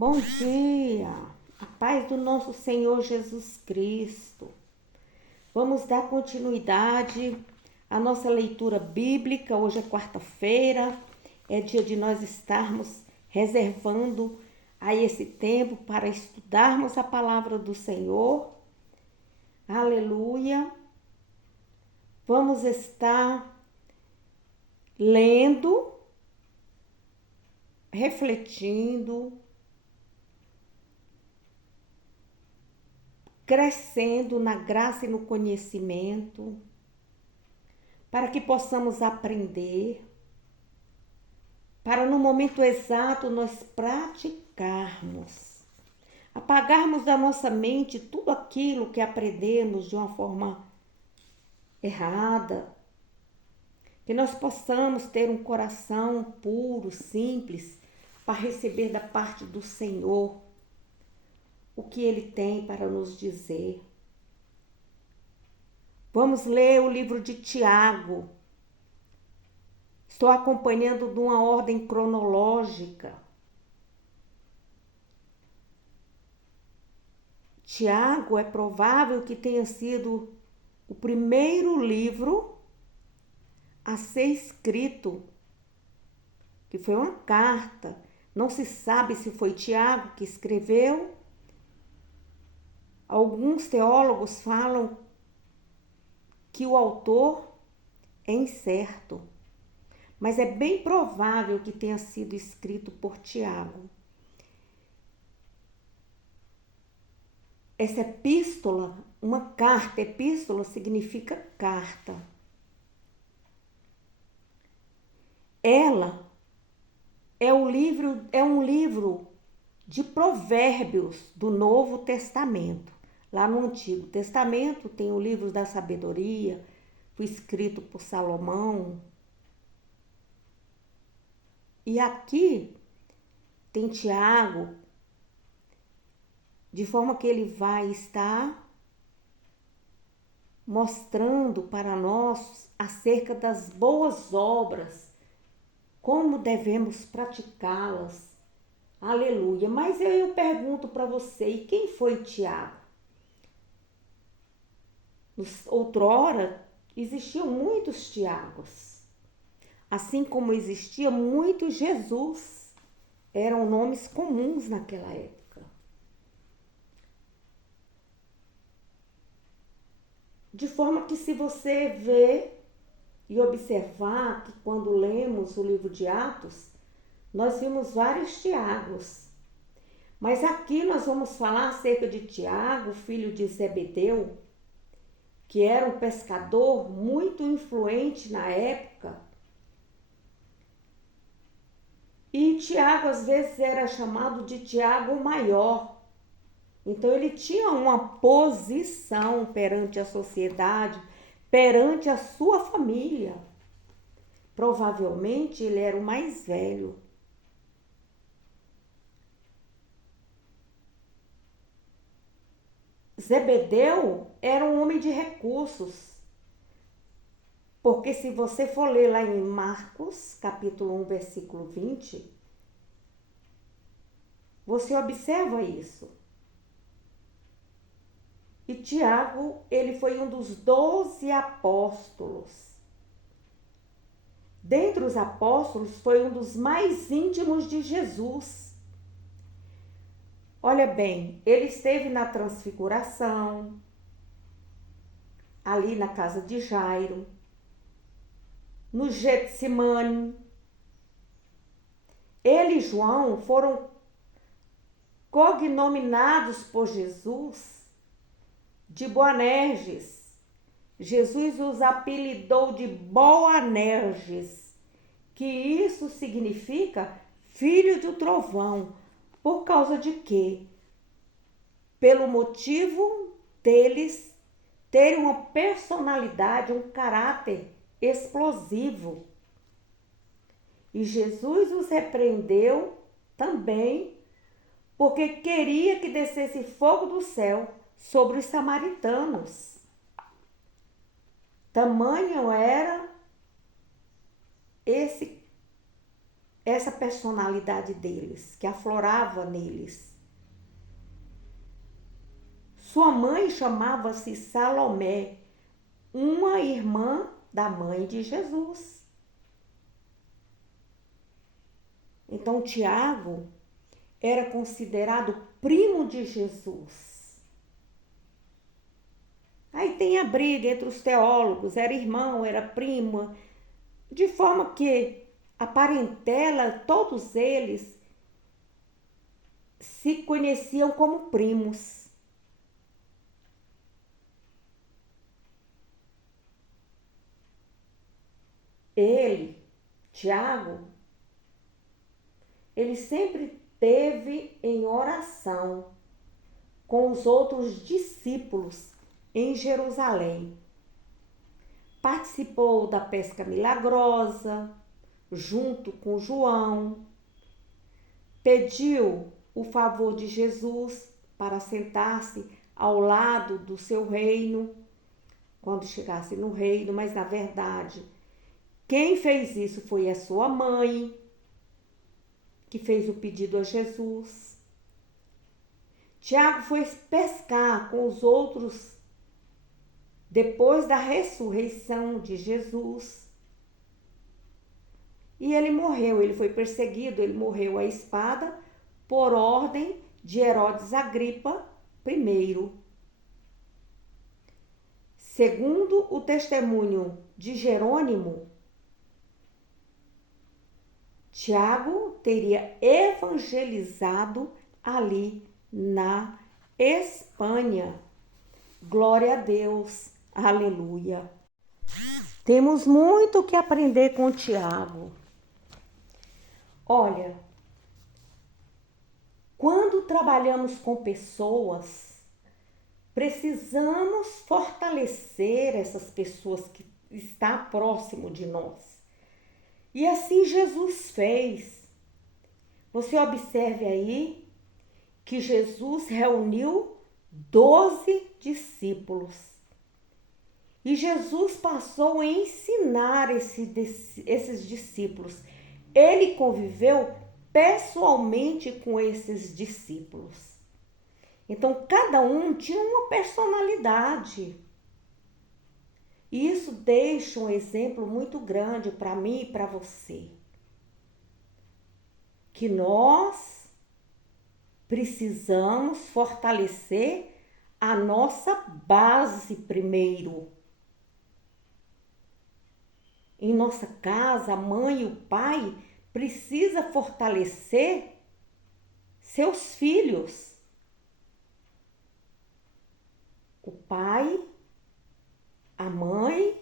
Bom dia, a paz do nosso Senhor Jesus Cristo. Vamos dar continuidade à nossa leitura bíblica. Hoje é quarta-feira, é dia de nós estarmos reservando a esse tempo para estudarmos a palavra do Senhor. Aleluia. Vamos estar lendo, refletindo, crescendo na graça e no conhecimento, para que possamos aprender, para no momento exato nós praticarmos, apagarmos da nossa mente tudo aquilo que aprendemos de uma forma errada, que nós possamos ter um coração puro, simples, para receber da parte do Senhor o que Ele tem para nos dizer. Vamos ler o livro de Tiago. Estou acompanhando de uma ordem cronológica. Tiago é provável que tenha sido o primeiro livro a ser escrito, que foi uma carta. Não se sabe se foi Tiago que escreveu. Alguns teólogos falam que o autor é incerto, mas é bem provável que tenha sido escrito por Tiago. Essa epístola, uma carta, epístola significa carta. Ela é um livro de provérbios do Novo Testamento. Lá no Antigo Testamento tem o livro da sabedoria, foi escrito por Salomão. E aqui tem Tiago, de forma que ele vai estar mostrando para nós acerca das boas obras, como devemos praticá-las. Aleluia. Mas eu pergunto para você, e quem foi Tiago? Outrora existiam muitos Tiagos, assim como existia muitos Jesus. Eram nomes comuns naquela época. De forma que, se você ver e observar que quando lemos o livro de Atos, nós vimos vários Tiagos. Mas aqui nós vamos falar acerca de Tiago, filho de Zebedeu, que era um pescador muito influente na época. E Tiago às vezes era chamado de Tiago Maior. Então ele tinha uma posição perante a sociedade, perante a sua família. Provavelmente ele era o mais velho. Zebedeu era um homem de recursos, porque se você for ler lá em Marcos, capítulo 1, versículo 20, você observa isso. E Tiago, ele foi um dos 12 apóstolos. Dentre os apóstolos, foi um dos mais íntimos de Jesus. Olha bem, ele esteve na transfiguração, ali na casa de Jairo, no Getsemane. Ele e João foram cognominados por Jesus de Boanerges. Jesus os apelidou de Boanerges, que isso significa filho do trovão. Por causa de quê? Pelo motivo deles terem uma personalidade, um caráter explosivo. E Jesus os repreendeu também porque queria que descesse fogo do céu sobre os samaritanos. Tamanho era essa personalidade deles, que aflorava neles. Sua mãe chamava-se Salomé, uma irmã da mãe de Jesus. Então, Tiago era considerado primo de Jesus. Aí tem a briga entre os teólogos, era irmão, era prima, de forma que a parentela, todos eles se conheciam como primos. Ele, Tiago, ele sempre esteve em oração com os outros discípulos em Jerusalém. Participou da pesca milagrosa, junto com João. Pediu o favor de Jesus para sentar-se ao lado do seu reino, quando chegasse no reino, mas na verdade, quem fez isso foi a sua mãe, que fez o pedido a Jesus. Tiago foi pescar com os outros depois da ressurreição de Jesus. E ele morreu, ele foi perseguido, ele morreu à espada por ordem de Herodes Agripa I. Segundo o testemunho de Jerônimo, Tiago teria evangelizado ali na Espanha. Glória a Deus, aleluia. Temos muito que aprender com Tiago. Olha, quando trabalhamos com pessoas, precisamos fortalecer essas pessoas que estão próximo de nós. E assim Jesus fez. Você observe aí que Jesus reuniu 12 discípulos. E Jesus passou a ensinar esses discípulos. Ele conviveu pessoalmente com esses discípulos. Então, cada um tinha uma personalidade. E isso deixa um exemplo muito grande para mim e para você. Que nós precisamos fortalecer a nossa base primeiro. Em nossa casa, a mãe e o pai precisa fortalecer seus filhos. O pai, a mãe,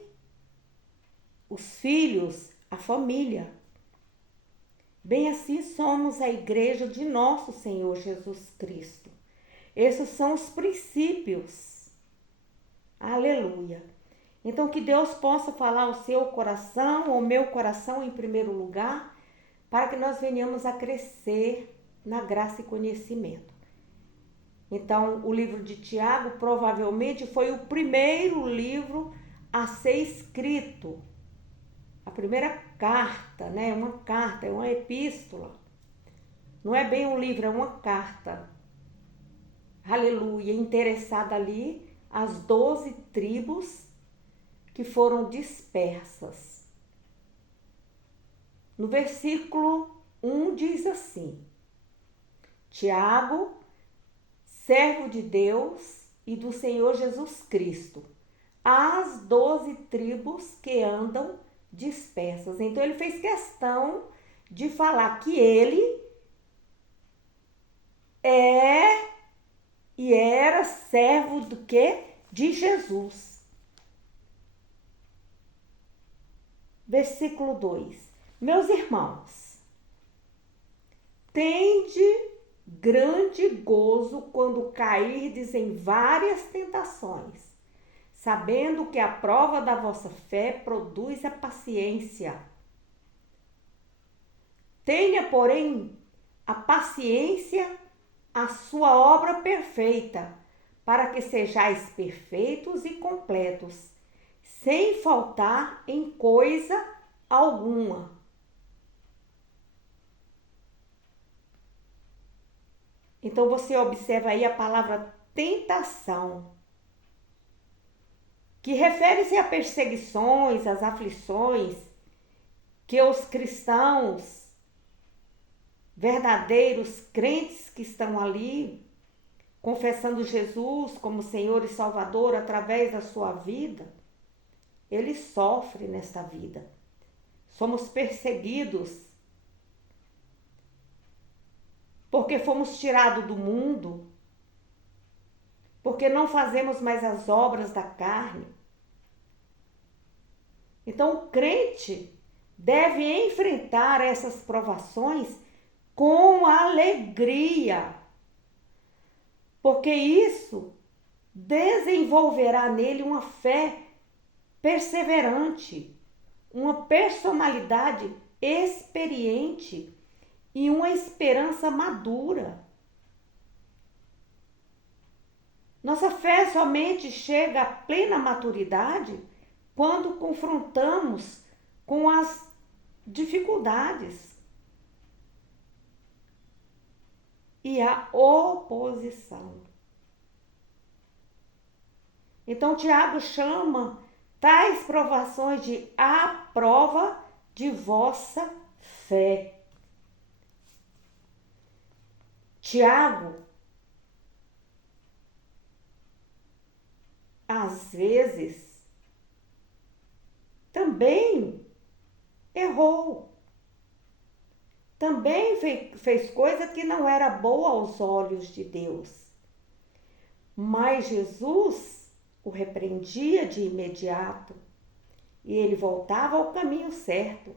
os filhos, a família. Bem assim somos a igreja de nosso Senhor Jesus Cristo. Esses são os princípios. Aleluia. Então que Deus possa falar ao seu coração, ao meu coração em primeiro lugar, para que nós venhamos a crescer na graça e conhecimento. Então, o livro de Tiago provavelmente foi o primeiro livro a ser escrito. A primeira carta, né? Uma carta, é uma epístola. Não é bem um livro, é uma carta. Aleluia, interessada ali as 12 tribos que foram dispersas. No versículo 1 diz assim: Tiago, servo de Deus e do Senhor Jesus Cristo, às 12 tribos que andam dispersas. Então ele fez questão de falar que ele é e era servo do quê? De Jesus. Versículo 2. Meus irmãos, tende grande gozo quando cairdes em várias tentações, sabendo que a prova da vossa fé produz a paciência. Tenha, porém, a paciência a sua obra perfeita, para que sejais perfeitos e completos, sem faltar em coisa alguma. Então você observa aí a palavra tentação, que refere-se a perseguições, às aflições que os cristãos, verdadeiros crentes que estão ali, confessando Jesus como Senhor e Salvador através da sua vida, eles sofrem nesta vida. Somos perseguidos porque fomos tirados do mundo, porque não fazemos mais as obras da carne. Então o crente deve enfrentar essas provações com alegria, porque isso desenvolverá nele uma fé perseverante, uma personalidade experiente e uma esperança madura. Nossa fé somente chega à plena maturidade quando confrontamos com as dificuldades e a oposição. Então, Tiago chama tais provações de a prova de vossa fé. Tiago, às vezes, também errou. Também fez coisa que não era boa aos olhos de Deus. Mas Jesus o repreendia de imediato e ele voltava ao caminho certo.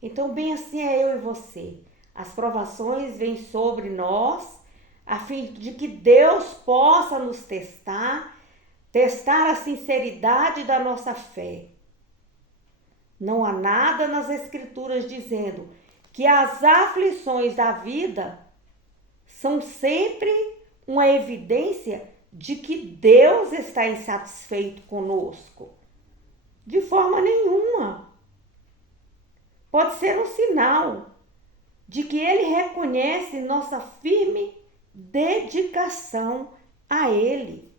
Então, bem assim é eu e você. As provações vêm sobre nós a fim de que Deus possa nos testar a sinceridade da nossa fé. Não há nada nas Escrituras dizendo que as aflições da vida são sempre uma evidência de que Deus está insatisfeito conosco. De forma nenhuma. Pode ser um sinal de que Ele reconhece nossa firme dedicação a Ele.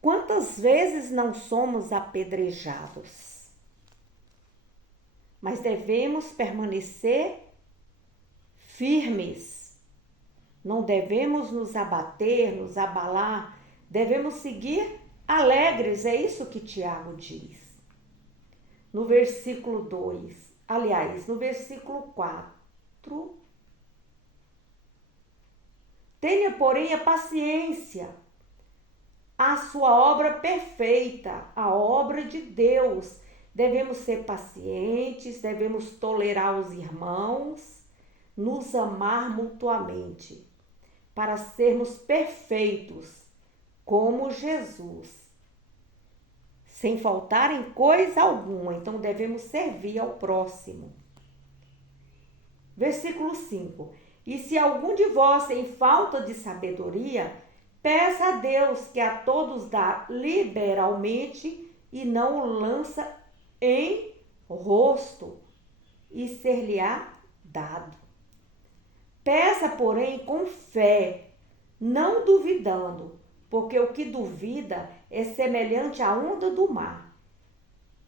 Quantas vezes não somos apedrejados? Mas devemos permanecer firmes. Não devemos nos abater, nos abalar. Devemos seguir alegres. É isso que Tiago diz. No versículo 2, aliás, no versículo 4. Tenha, porém, a paciência, a sua obra perfeita, a obra de Deus. Devemos ser pacientes, devemos tolerar os irmãos, nos amar mutuamente, para sermos perfeitos, como Jesus, sem faltar em coisa alguma. Então, devemos servir ao próximo. Versículo 5. E se algum de vós tem falta de sabedoria, peça a Deus, que a todos dá liberalmente e não o lança em rosto, e ser-lhe-á dado. Peça, porém, com fé, não duvidando, porque o que duvida é semelhante à onda do mar,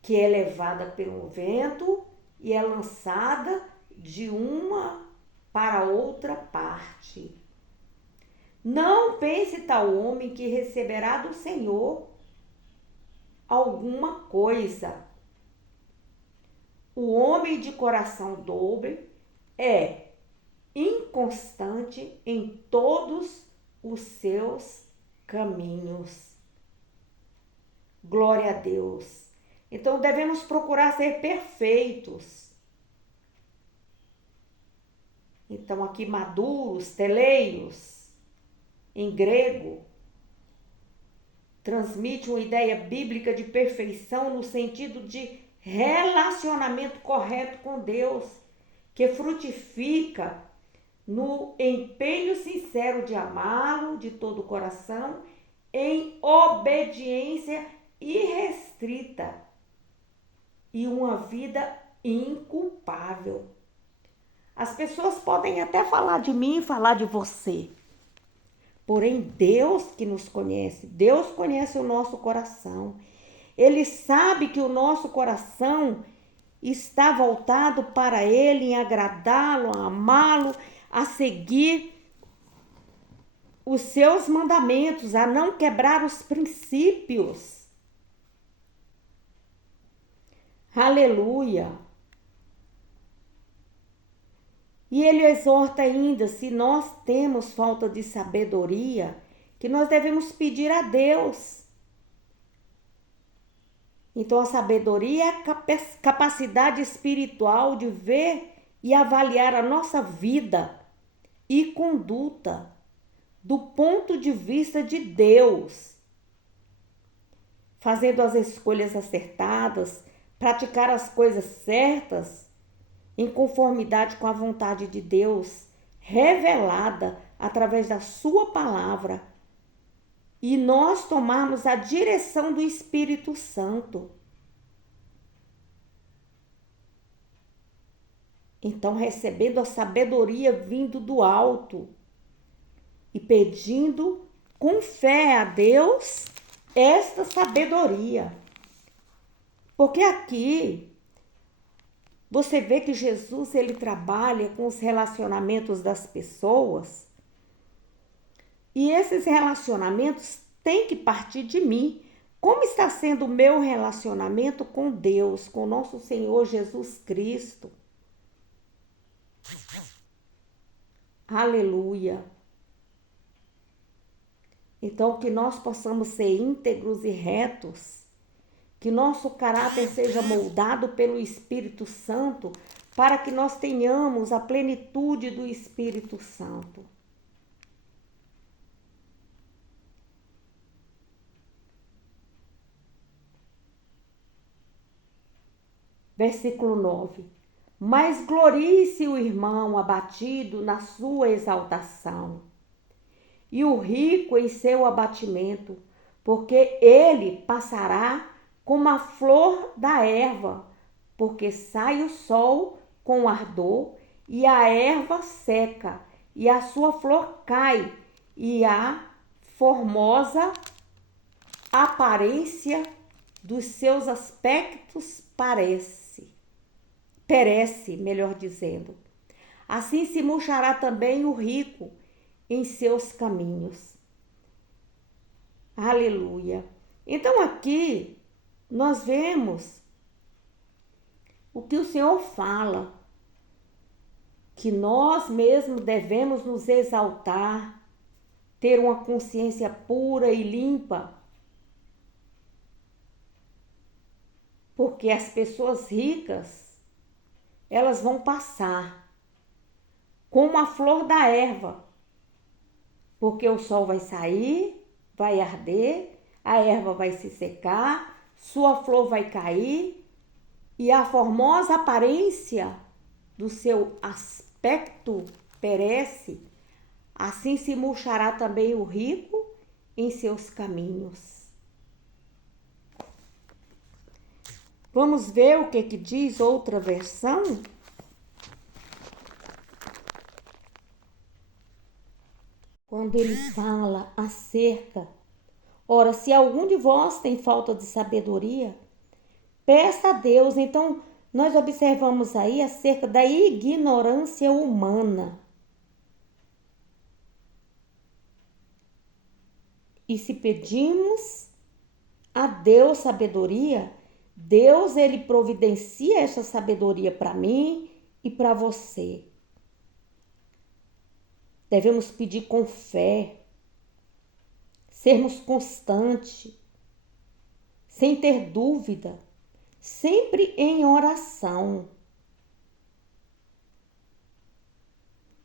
que é levada pelo vento e é lançada de uma para outra parte. Não pense tal homem que receberá do Senhor alguma coisa. O homem de coração dobre é inconstante em todos os seus caminhos. Glória a Deus. Então devemos procurar ser perfeitos. Então aqui maduros, teleios, em grego, transmite uma ideia bíblica de perfeição no sentido de relacionamento correto com Deus, que frutifica no empenho sincero de amá-lo de todo o coração, em obediência irrestrita e uma vida inculpável. As pessoas podem até falar de mim, falar de você. Porém, Deus que nos conhece, Deus conhece o nosso coração. Ele sabe que o nosso coração está voltado para Ele, em agradá-lo, a amá-lo, a seguir os seus mandamentos, a não quebrar os princípios. Aleluia! E ele exorta ainda, se nós temos falta de sabedoria, que nós devemos pedir a Deus. Então a sabedoria é a capacidade espiritual de ver e avaliar a nossa vida e conduta do ponto de vista de Deus, fazendo as escolhas acertadas, praticar as coisas certas em conformidade com a vontade de Deus, revelada através da sua palavra, e nós tomarmos a direção do Espírito Santo. Então, recebendo a sabedoria vindo do alto e pedindo com fé a Deus esta sabedoria. Porque aqui você vê que Jesus, ele trabalha com os relacionamentos das pessoas, e esses relacionamentos têm que partir de mim. Como está sendo o meu relacionamento com Deus, com nosso Senhor Jesus Cristo? Aleluia! Então, que nós possamos ser íntegros e retos, que nosso caráter seja moldado pelo Espírito Santo, para que nós tenhamos a plenitude do Espírito Santo. Versículo 9. Mas glorie-se o irmão abatido na sua exaltação, e o rico em seu abatimento, porque ele passará como a flor da erva, porque sai o sol com ardor, e a erva seca, e a sua flor cai, e a formosa aparência dos seus aspectos perece, melhor dizendo. Assim se murchará também o rico em seus caminhos. Aleluia! Então aqui nós vemos o que o Senhor fala, que nós mesmos devemos nos exaltar, ter uma consciência pura e limpa, porque as pessoas ricas, elas vão passar como a flor da erva, porque o sol vai sair, vai arder, a erva vai se secar, sua flor vai cair, e a formosa aparência do seu aspecto perece. Assim se murchará também o rico em seus caminhos. Vamos ver o que diz outra versão? Quando ele fala acerca, ora, se algum de vós tem falta de sabedoria, peça a Deus. Então, nós observamos aí acerca da ignorância humana. E se pedimos a Deus sabedoria, Deus, ele providencia essa sabedoria para mim e para você. Devemos pedir com fé, sermos constantes, sem ter dúvida, sempre em oração.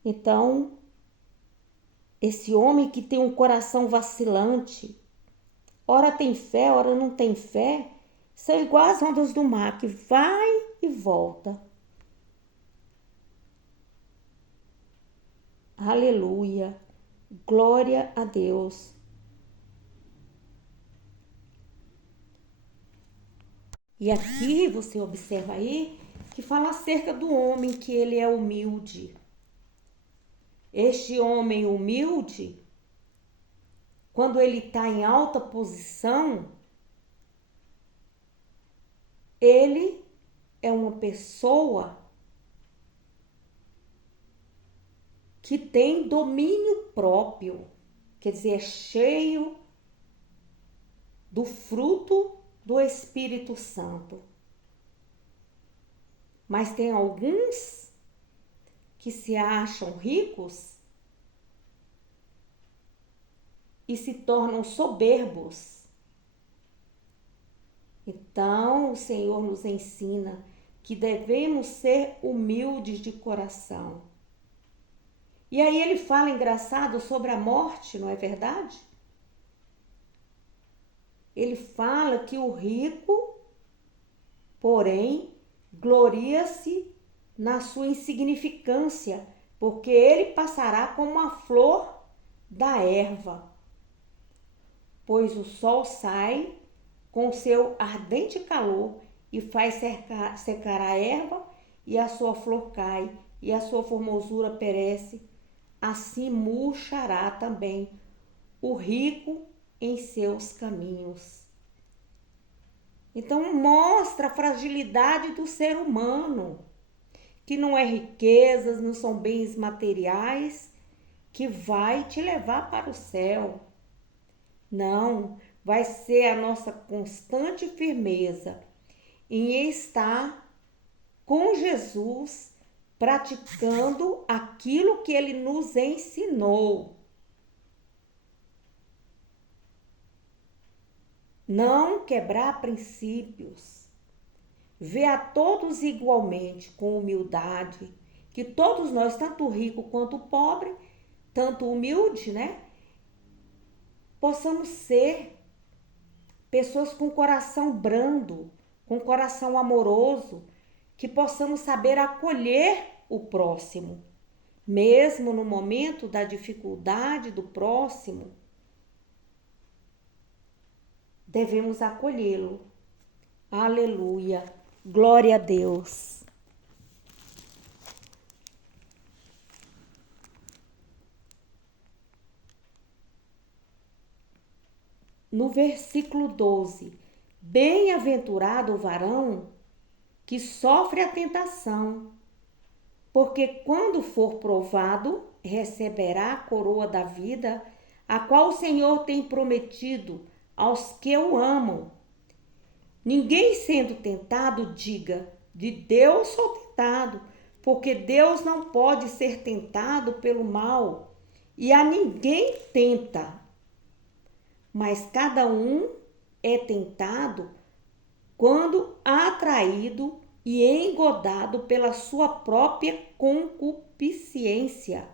Então, esse homem que tem um coração vacilante, ora tem fé, ora não tem fé, são iguais às ondas do mar, que vai e volta. Aleluia, glória a Deus. E aqui você observa aí que fala acerca do homem que ele é humilde. Este homem humilde, quando ele está em alta posição, ele é uma pessoa que tem domínio próprio, quer dizer, é cheio do fruto do Espírito Santo. Mas tem alguns que se acham ricos e se tornam soberbos. Então, o Senhor nos ensina que devemos ser humildes de coração. E aí ele fala, engraçado, sobre a morte, não é verdade? Ele fala que o rico, porém, gloria-se na sua insignificância, porque ele passará como a flor da erva, pois o sol sai com seu ardente calor e faz secar a erva, e a sua flor cai, e a sua formosura perece. Assim murchará também o rico em seus caminhos. Então mostra a fragilidade do ser humano, que não é riquezas, não são bens materiais que vai te levar para o céu. Não, vai ser a nossa constante firmeza em estar com Jesus, praticando aquilo que ele nos ensinou. Não quebrar princípios. Ver a todos igualmente, com humildade, que todos nós, tanto rico quanto pobre, tanto humilde, né? Possamos ser pessoas com coração brando, com coração amoroso, que possamos saber acolher o próximo, mesmo no momento da dificuldade do próximo, devemos acolhê-lo. Aleluia, glória a Deus. No versículo 12, bem-aventurado o varão que sofre a tentação, porque quando for provado, receberá a coroa da vida, a qual o Senhor tem prometido aos que o amam. Ninguém sendo tentado diga, de Deus sou tentado, porque Deus não pode ser tentado pelo mal, e a ninguém tenta. Mas cada um é tentado quando atraído e engodado pela sua própria concupiscência.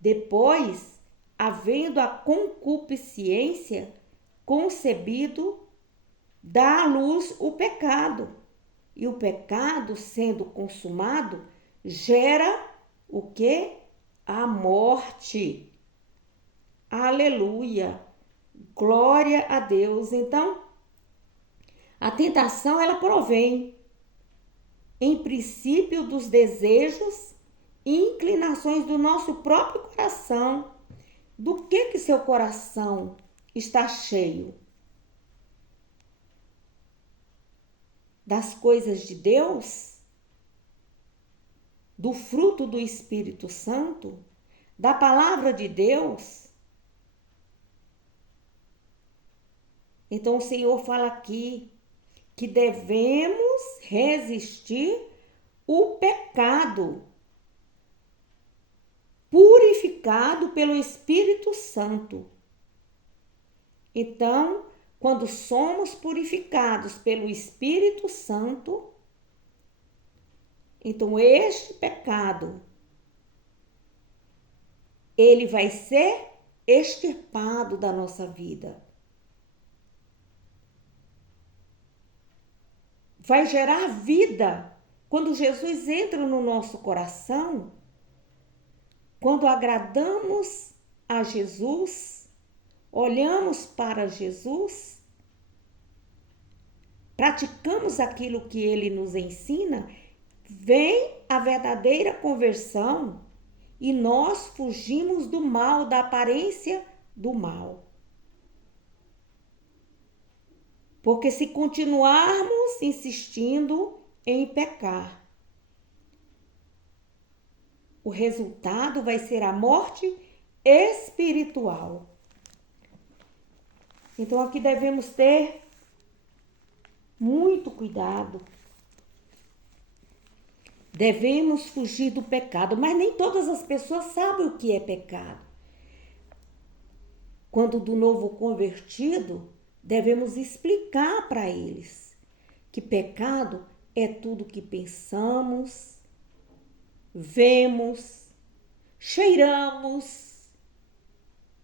Depois, havendo a concupiscência concebido, dá à luz o pecado. E o pecado, sendo consumado, gera o quê? A morte. Aleluia. Glória a Deus. Então, a tentação, ela provém, em princípio, dos desejos e inclinações do nosso próprio coração. Do que seu coração está cheio? Das coisas de Deus? Do fruto do Espírito Santo? Da palavra de Deus? Então o Senhor fala aqui que devemos resistir o pecado, purificado pelo Espírito Santo. Então, quando somos purificados pelo Espírito Santo, então este pecado, ele vai ser extirpado da nossa vida. Vai gerar vida. Quando Jesus entra no nosso coração, quando agradamos a Jesus, olhamos para Jesus, praticamos aquilo que ele nos ensina, vem a verdadeira conversão e nós fugimos do mal, da aparência do mal. Porque se continuarmos insistindo em pecar, o resultado vai ser a morte espiritual. Então aqui devemos ter muito cuidado. Devemos fugir do pecado, mas nem todas as pessoas sabem o que é pecado. Quando do novo convertido, devemos explicar para eles que pecado é tudo que pensamos, vemos, cheiramos,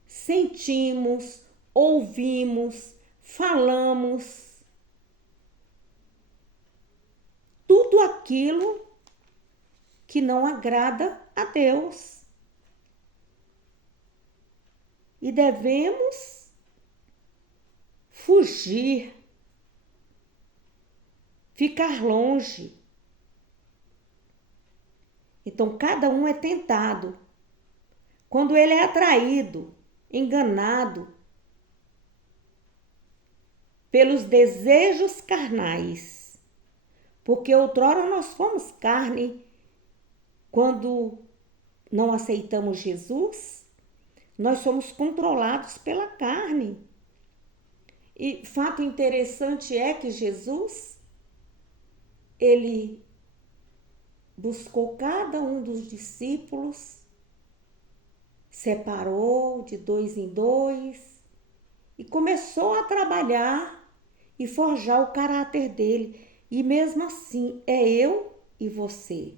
sentimos, ouvimos, falamos. Tudo aquilo que não agrada a Deus. E devemos fugir, ficar longe. Então, cada um é tentado. Quando ele é atraído, enganado pelos desejos carnais. Porque outrora nós fomos carne. Quando não aceitamos Jesus, nós somos controlados pela carne. E fato interessante é que Jesus, ele buscou cada um dos discípulos, separou de 2 em 2 e começou a trabalhar e forjar o caráter dele. E mesmo assim, é eu e você.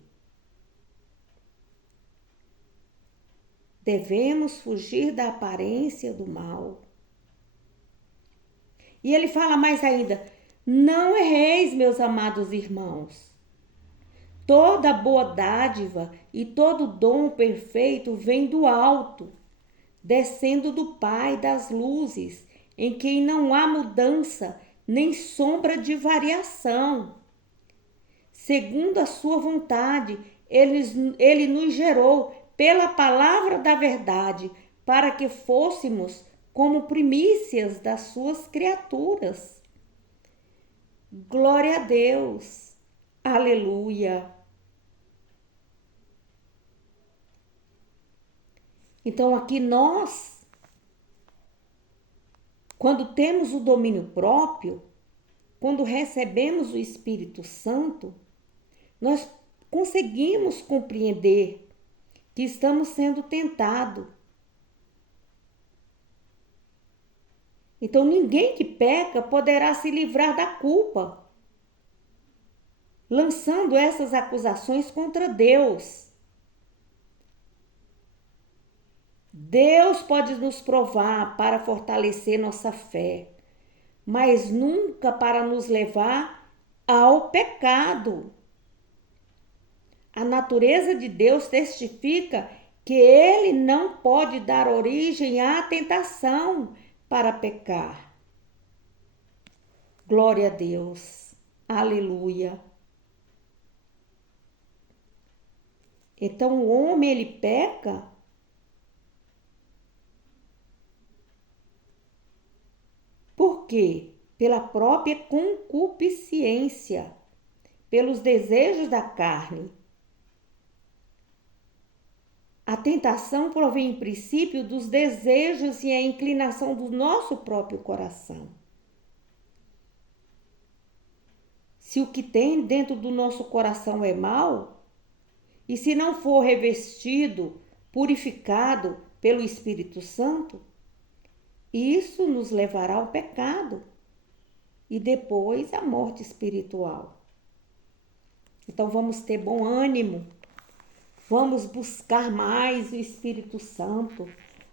Devemos fugir da aparência do mal. E ele fala mais ainda: não erreis, meus amados irmãos. Toda boa dádiva e todo dom perfeito vem do alto, descendo do Pai das luzes, em quem não há mudança nem sombra de variação. Segundo a sua vontade, ele nos gerou pela palavra da verdade, para que fôssemos como primícias das suas criaturas. Glória a Deus. Aleluia. Então aqui nós, quando temos o domínio próprio, quando recebemos o Espírito Santo, nós conseguimos compreender que estamos sendo tentados. Então ninguém que peca poderá se livrar da culpa, lançando essas acusações contra Deus. Deus pode nos provar para fortalecer nossa fé, mas nunca para nos levar ao pecado. A natureza de Deus testifica que ele não pode dar origem à tentação para pecar. Glória a Deus. Aleluia. Então o homem ele peca por quê? Pela própria concupiscência, pelos desejos da carne. A tentação provém, em princípio, dos desejos e a inclinação do nosso próprio coração. Se o que tem dentro do nosso coração é mal, e se não for revestido, purificado pelo Espírito Santo, isso nos levará ao pecado e depois à morte espiritual. Então vamos ter bom ânimo. Vamos buscar mais o Espírito Santo.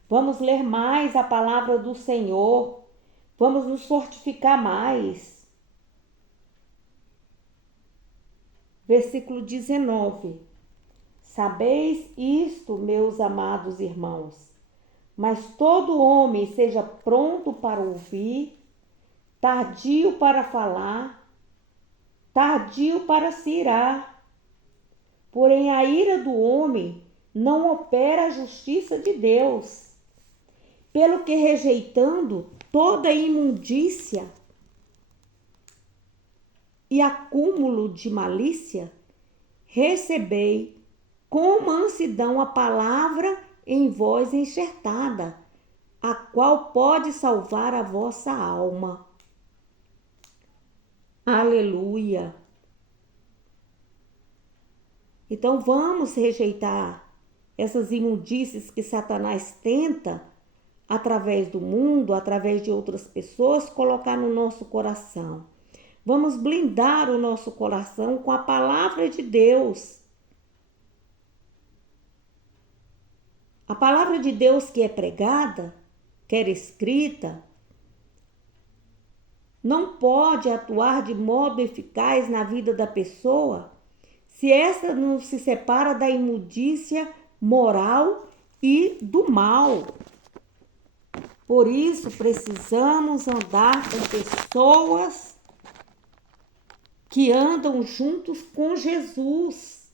Vamos ler mais a palavra do Senhor. Vamos nos fortificar mais. Versículo 19. Sabeis isto, meus amados irmãos, mas todo homem seja pronto para ouvir, tardio para falar, tardio para se irar. Porém, a ira do homem não opera a justiça de Deus. Pelo que, rejeitando toda imundícia e acúmulo de malícia, recebei com mansidão a palavra em vós enxertada, a qual pode salvar a vossa alma. Aleluia! Então vamos rejeitar essas imundícies que Satanás tenta, através do mundo, através de outras pessoas, colocar no nosso coração. Vamos blindar o nosso coração com a palavra de Deus. A palavra de Deus que é pregada, quer escrita, não pode atuar de modo eficaz na vida da pessoa se esta não se separa da imundícia moral e do mal. Por isso, precisamos andar com pessoas que andam juntos com Jesus,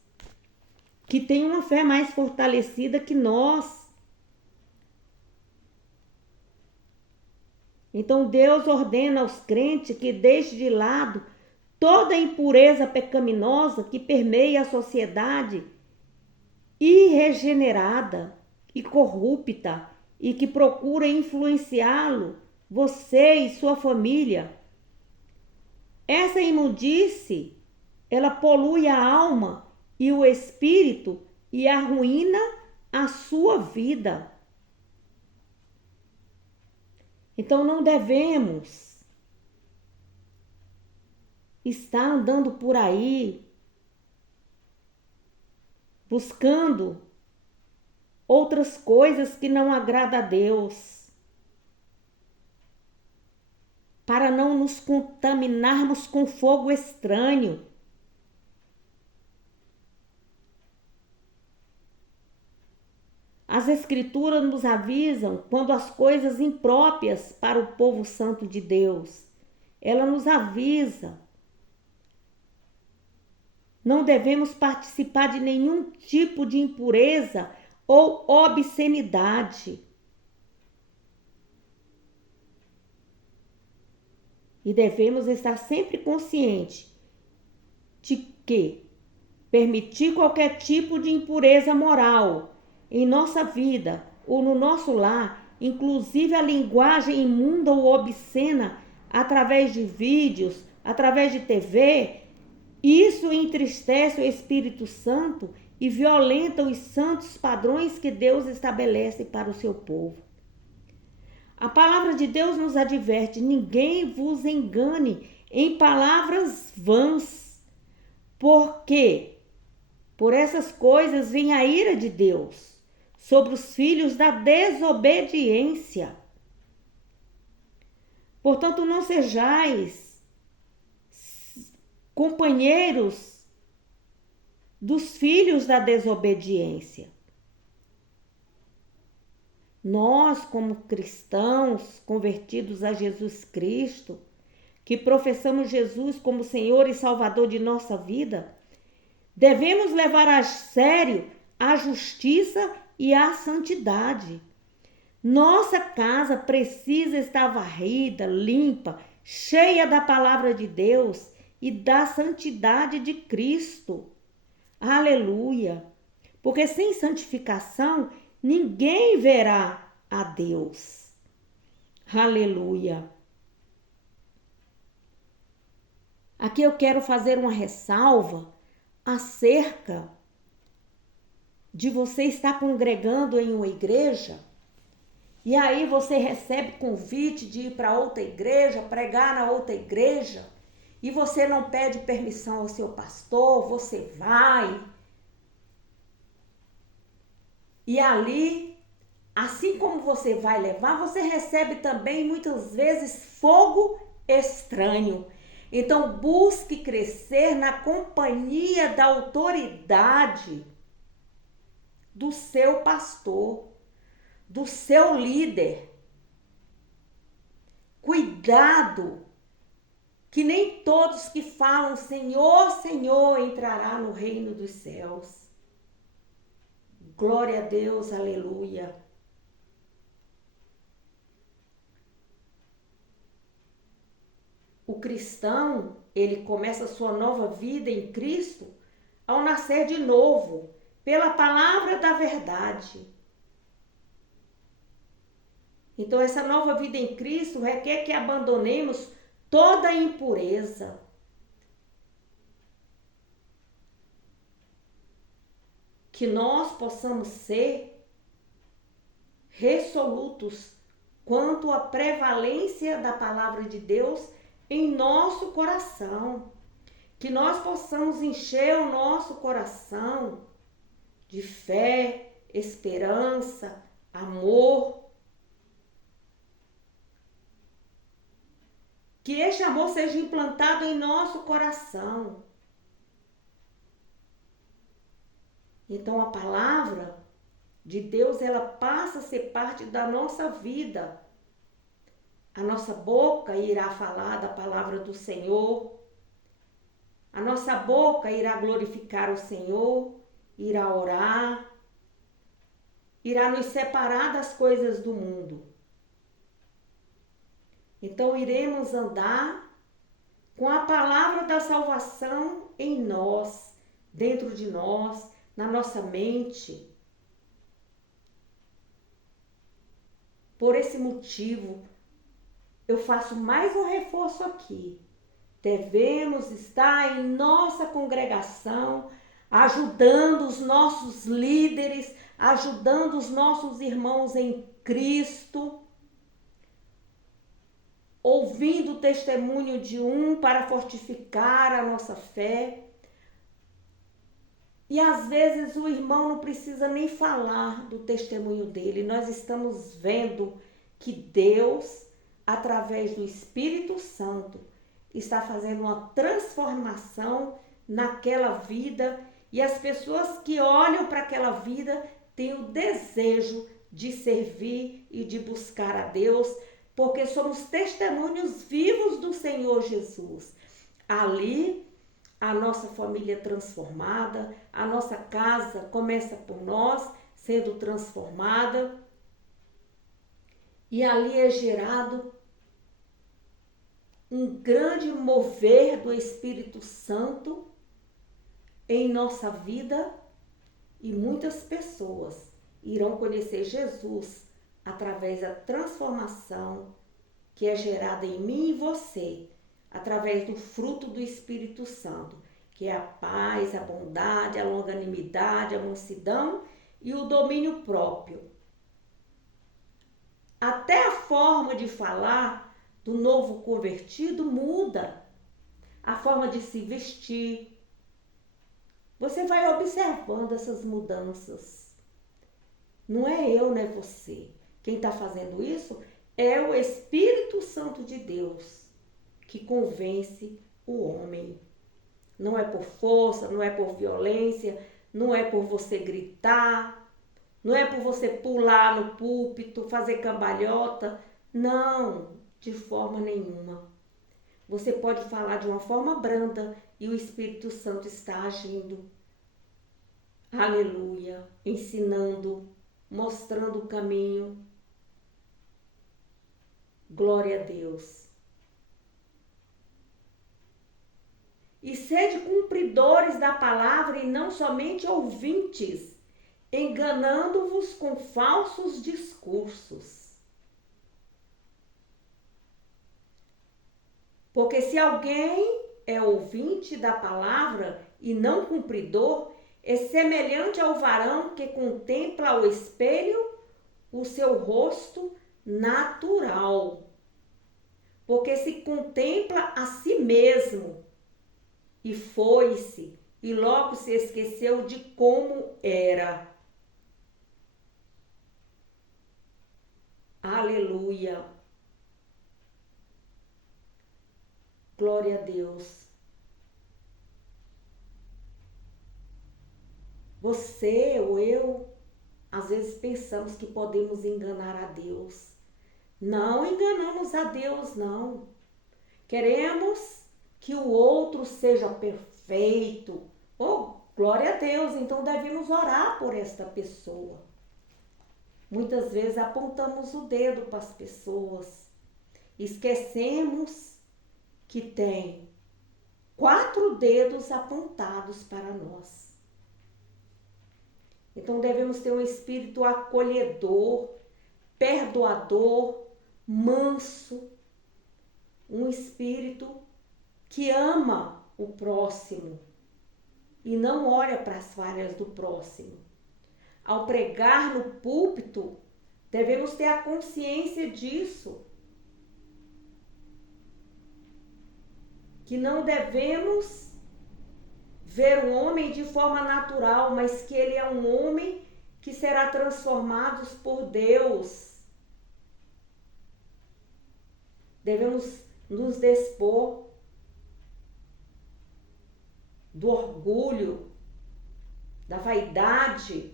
que têm uma fé mais fortalecida que nós. Então Deus ordena aos crentes que deixem de lado toda a impureza pecaminosa que permeia a sociedade irregenerada e corrupta e que procura influenciá-lo, você e sua família. Essa imundície, ela polui a alma e o espírito e arruína a sua vida. Então não devemos estar andando por aí buscando outras coisas que não agradam a Deus, para não nos contaminarmos com fogo estranho. As Escrituras nos avisam quando as coisas impróprias para o povo santo de Deus. Ela nos avisa. Não devemos participar de nenhum tipo de impureza ou obscenidade. E devemos estar sempre conscientes de que permitir qualquer tipo de impureza moral em nossa vida ou no nosso lar, inclusive a linguagem imunda ou obscena, através de vídeos, através de TV, isso entristece o Espírito Santo e violenta os santos padrões que Deus estabelece para o seu povo. A palavra de Deus nos adverte: ninguém vos engane em palavras vãs, porque por essas coisas vem a ira de Deus sobre os filhos da desobediência. Portanto, não sejais companheiros dos filhos da desobediência. Nós, como cristãos convertidos a Jesus Cristo, que professamos Jesus como Senhor e Salvador de nossa vida, devemos levar a sério a justiça e a santidade. Nossa casa precisa estar varrida, limpa, cheia da palavra de Deus e da santidade de Cristo. Aleluia! Porque sem santificação ninguém verá a Deus. Aleluia! Aqui eu quero fazer uma ressalva acerca de você estar congregando em uma igreja e aí você recebe convite de ir para outra igreja, pregar na outra igreja, e você não pede permissão ao seu pastor, você vai. E ali, assim como você vai levar, você recebe também muitas vezes fogo estranho. Então busque crescer na companhia da autoridade do seu pastor, do seu líder. Cuidado que nem todos que falam Senhor, Senhor entrará no reino dos céus. Glória a Deus, aleluia. O cristão, ele começa a sua nova vida em Cristo ao nascer de novo, pela palavra da verdade. Então, essa nova vida em Cristo requer que abandonemos toda a impureza. Que nós possamos ser resolutos quanto à prevalência da palavra de Deus em nosso coração. Que nós possamos encher o nosso coração de fé, esperança, amor. Que este amor seja implantado em nosso coração. Então a palavra de Deus, ela passa a ser parte da nossa vida. A nossa boca irá falar da palavra do Senhor. A nossa boca irá glorificar o Senhor, irá orar, irá nos separar das coisas do mundo. Então iremos andar com a palavra da salvação em nós, dentro de nós, na nossa mente. Por esse motivo, eu faço mais um reforço aqui. Devemos estar em nossa congregação, ajudando os nossos líderes, ajudando os nossos irmãos em Cristo, ouvindo o testemunho de um para fortificar a nossa fé. E às vezes o irmão não precisa nem falar do testemunho dele. Nós estamos vendo que Deus, através do Espírito Santo, está fazendo uma transformação naquela vida, e as pessoas que olham para aquela vida têm o desejo de servir e de buscar a Deus, porque somos testemunhos vivos do Senhor Jesus. Ali, a nossa família é transformada, a nossa casa começa por nós sendo transformada, e ali é gerado um grande mover do Espírito Santo em nossa vida, e muitas pessoas irão conhecer Jesus através da transformação que é gerada em mim e você, através do fruto do Espírito Santo, que é a paz, a bondade, a longanimidade, a mansidão e o domínio próprio. Até a forma de falar do novo convertido muda, a forma de se vestir. Você vai observando essas mudanças. Não é eu, não é você. Quem está fazendo isso é o Espírito Santo de Deus, que convence o homem. Não é por força, não é por violência, não é por você gritar, não é por você pular no púlpito, fazer cambalhota. Não, de forma nenhuma. Você pode falar de uma forma branda e o Espírito Santo está agindo. Aleluia, ensinando, mostrando o caminho. Glória a Deus. E sede cumpridores da palavra e não somente ouvintes, enganando-vos com falsos discursos. Porque se alguém é ouvinte da palavra e não cumpridor, é semelhante ao varão que contempla ao espelho o seu rosto natural. Porque se contempla a si mesmo e foi-se, e logo se esqueceu de como era. Aleluia. Glória a Deus. Você ou eu, às vezes pensamos que podemos enganar a Deus. Não enganamos a Deus, não. Queremos que o outro seja perfeito. Oh, glória a Deus, então devemos orar por esta pessoa. Muitas vezes apontamos o dedo para as pessoas, esquecemos que tem 4 dedos apontados para nós. Então devemos ter um espírito acolhedor, perdoador, manso, um espírito que ama o próximo e não olha para as falhas do próximo. Ao pregar no púlpito, devemos ter a consciência disso, que não devemos ver um homem de forma natural, mas que ele é um homem que será transformado por Deus. Devemos nos despor do orgulho, da vaidade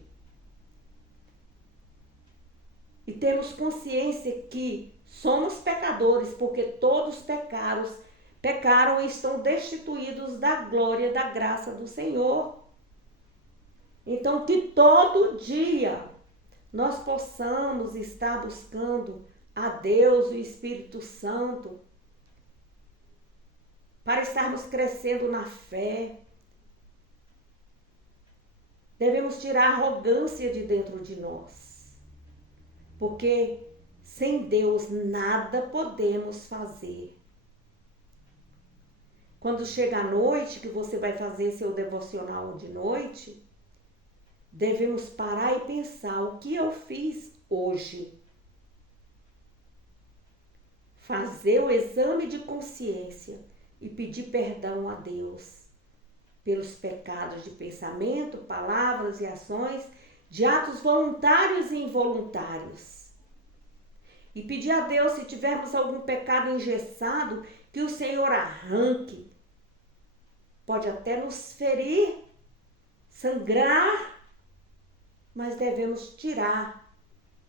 e termos consciência que somos pecadores, porque todos pecaram e estão destituídos da glória, da graça do Senhor. Então, que todo dia nós possamos estar buscando a Deus, o Espírito Santo, para estarmos crescendo na fé. Devemos tirar a arrogância de dentro de nós, porque sem Deus nada podemos fazer. Quando chega a noite, que você vai fazer seu devocional de noite, devemos parar e pensar: o que eu fiz hoje? Fazer o exame de consciência e pedir perdão a Deus pelos pecados de pensamento, palavras e ações, de atos voluntários e involuntários. E pedir a Deus, se tivermos algum pecado engessado, que o Senhor arranque. Pode até nos ferir, sangrar, mas devemos tirar.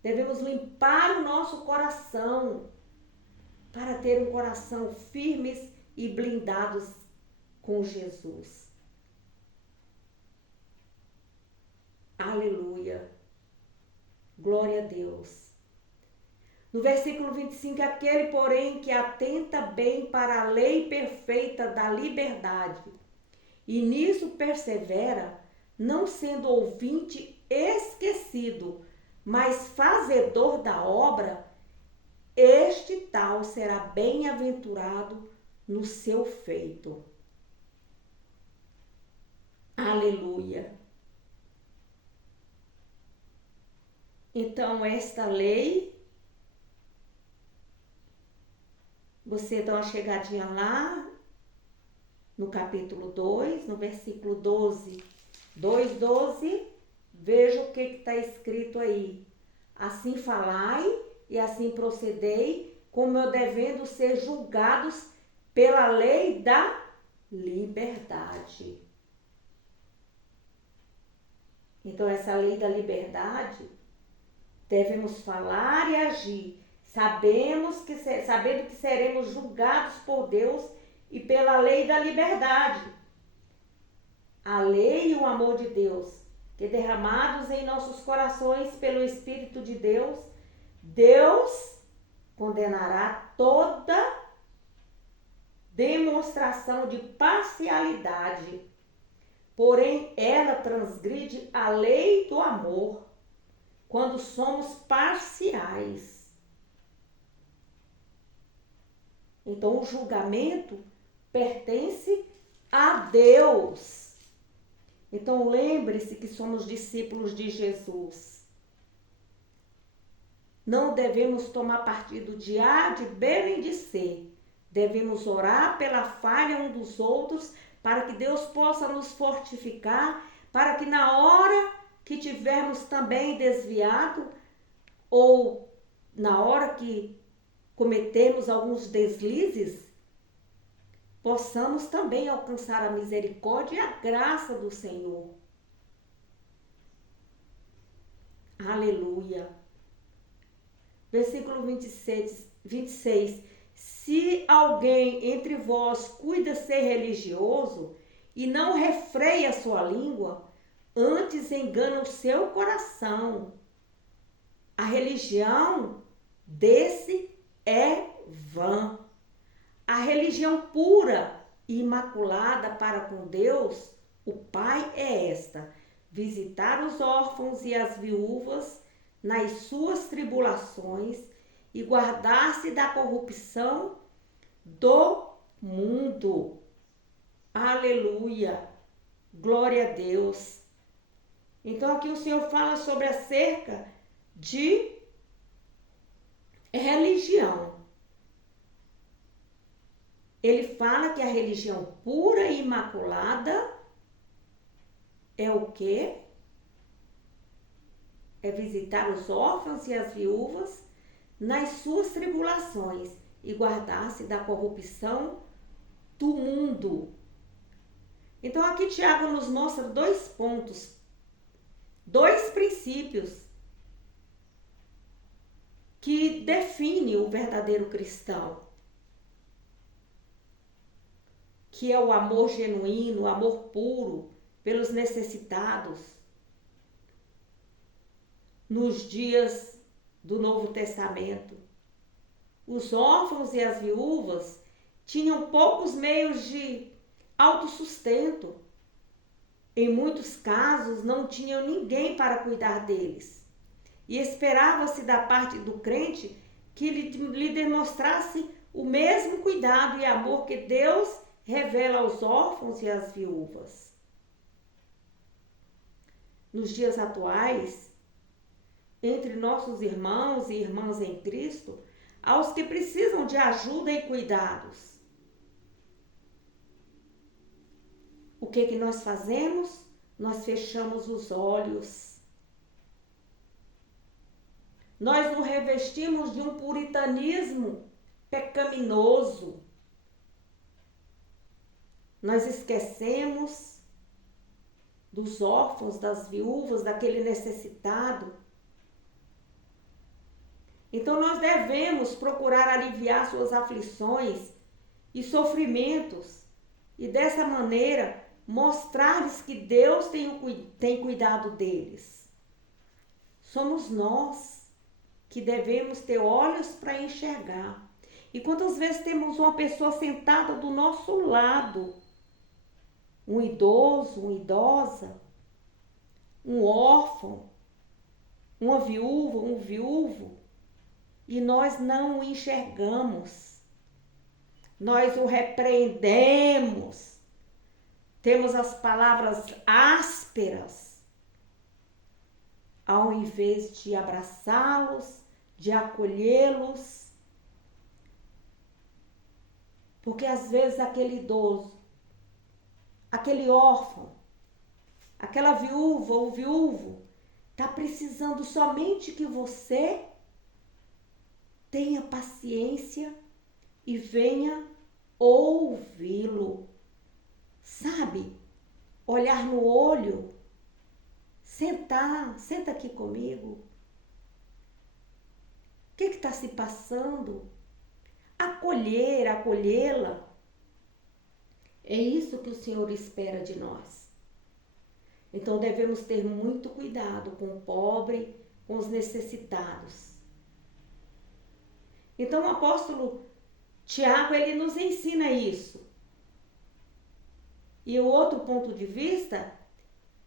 Devemos limpar o nosso coração para ter um coração firmes e blindados com Jesus. Aleluia. Glória a Deus. No versículo 25, aquele, porém, que atenta bem para a lei perfeita da liberdade, e nisso persevera, não sendo ouvinte esquecido, mas fazedor da obra, este tal será bem-aventurado no seu feito. Aleluia. Então, esta lei, você dá uma chegadinha lá no capítulo 2, no versículo 12, 2:12, veja o que está escrito aí. Assim falai e assim procedei, como eu devendo ser julgados pela lei da liberdade. Então, essa lei da liberdade, devemos falar e agir, sabendo que seremos julgados por Deus e pela lei da liberdade. A lei e o amor de Deus, que derramados em nossos corações pelo Espírito de Deus, Deus condenará toda demonstração de parcialidade. Porém, ela transgride a lei do amor quando somos parciais. Então, o julgamento pertence a Deus. Então, lembre-se que somos discípulos de Jesus. Não devemos tomar partido de A, de B nem de C. Devemos orar pela falha um dos outros, para que Deus possa nos fortificar, para que na hora que tivermos também desviado, ou na hora que cometemos alguns deslizes, possamos também alcançar a misericórdia e a graça do Senhor. Aleluia. Versículo 26. Se alguém entre vós cuida ser religioso e não refreia sua língua, antes engana o seu coração. A religião desse é vã. A religião pura e imaculada para com Deus, o Pai, é esta: visitar os órfãos e as viúvas nas suas tribulações e guardar-se da corrupção do mundo. Aleluia! Glória a Deus! Então aqui o Senhor fala sobre acerca de religião. Ele fala que a religião pura e imaculada é o quê? É visitar os órfãos e as viúvas nas suas tribulações e guardar-se da corrupção do mundo. Então aqui Tiago nos mostra 2 pontos, 2 princípios que definem o verdadeiro cristão, que é o amor genuíno, o amor puro pelos necessitados. Nos dias do Novo Testamento, os órfãos e as viúvas tinham poucos meios de autossustento. Em muitos casos, não tinham ninguém para cuidar deles. E esperava-se da parte do crente que lhe demonstrasse o mesmo cuidado e amor que Deus revela aos órfãos e às viúvas. Nos dias atuais, entre nossos irmãos e irmãs em Cristo, há os que precisam de ajuda e cuidados. O que nós fazemos? Nós fechamos os olhos. Nós nos revestimos de um puritanismo pecaminoso. Nós esquecemos dos órfãos, das viúvas, daquele necessitado. Então nós devemos procurar aliviar suas aflições e sofrimentos e dessa maneira mostrar-lhes que Deus tem cuidado deles. Somos nós que devemos ter olhos para enxergar. E quantas vezes temos uma pessoa sentada do nosso lado, um idoso, uma idosa, um órfão, uma viúva, um viúvo, e nós não o enxergamos, nós o repreendemos, temos as palavras ásperas, ao invés de abraçá-los, de acolhê-los, porque às vezes aquele idoso, aquele órfão, aquela viúva ou viúvo está precisando somente que você tenha paciência e venha ouvi-lo. Sabe? Olhar no olho, senta aqui comigo. O que está se passando? Acolhê-la. É isso que o Senhor espera de nós. Então devemos ter muito cuidado com o pobre, com os necessitados. Então o apóstolo Tiago, ele nos ensina isso. E o outro ponto de vista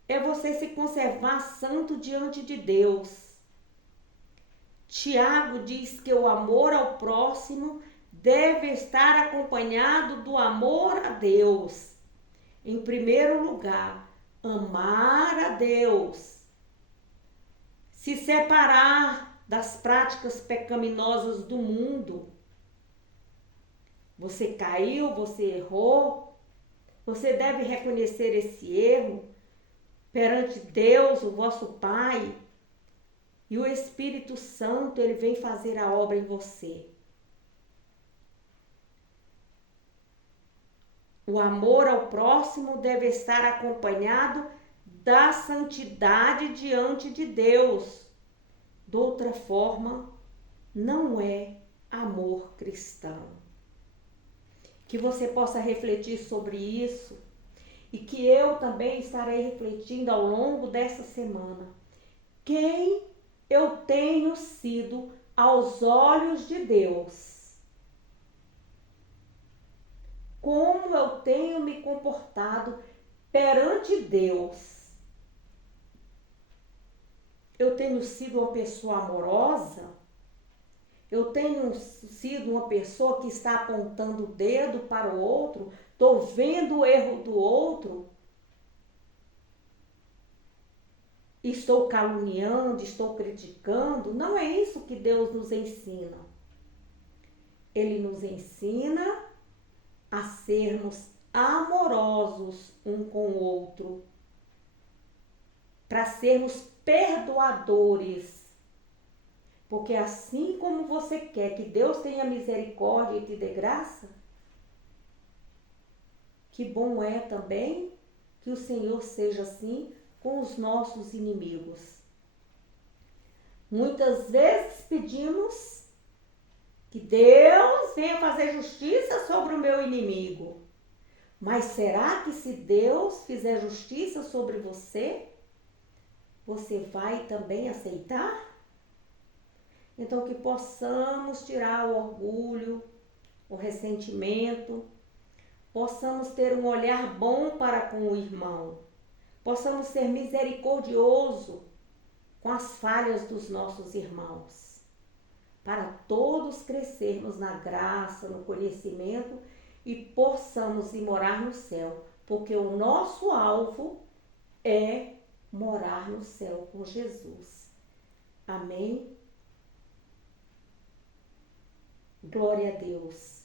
é você se conservar santo diante de Deus. Tiago diz que o amor ao próximo deve estar acompanhado do amor a Deus. Em primeiro lugar, amar a Deus. Se separar das práticas pecaminosas do mundo. Você caiu, você errou. Você deve reconhecer esse erro perante Deus, o vosso Pai. E o Espírito Santo, ele vem fazer a obra em você. O amor ao próximo deve estar acompanhado da santidade diante de Deus. De outra forma, não é amor cristão. que você possa refletir sobre isso e que eu também estarei refletindo ao longo dessa semana. Quem eu tenho sido aos olhos de Deus? Como eu tenho me comportado perante Deus? Eu tenho sido uma pessoa amorosa? Eu tenho sido uma pessoa que está apontando o dedo para o outro? Estou vendo o erro do outro? Estou caluniando, estou criticando? Não é isso que Deus nos ensina. Ele nos ensina a sermos amorosos um com o outro, para sermos perdoadores. Porque assim como você quer que Deus tenha misericórdia e te dê graça, que bom é também que o Senhor seja assim com os nossos inimigos. Muitas vezes pedimos que Deus venha fazer justiça sobre o meu inimigo. Mas será que se Deus fizer justiça sobre você, você vai também aceitar? Então que possamos tirar o orgulho, o ressentimento, possamos ter um olhar bom para com o irmão, possamos ser misericordioso com as falhas dos nossos irmãos, para todos crescermos na graça, no conhecimento e possamos ir morar no céu, porque o nosso alvo é morar no céu com Jesus. Amém? Glória a Deus.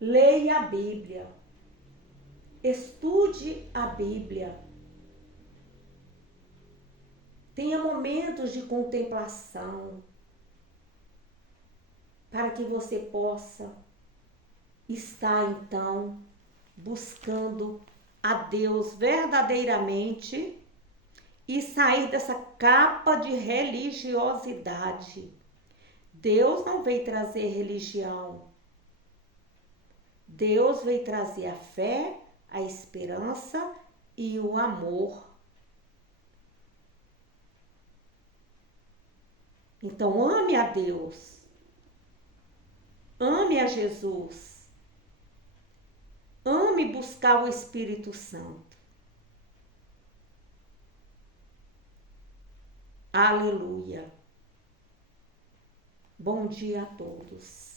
Leia a Bíblia. Estude a Bíblia. Tenha momentos de contemplação para que você possa estar então buscando a Deus verdadeiramente e sair dessa capa de religiosidade. Deus não veio trazer religião. Deus veio trazer a fé, a esperança e o amor. Então ame a Deus. Ame a Jesus. Ame buscar o Espírito Santo. Aleluia. Bom dia a todos.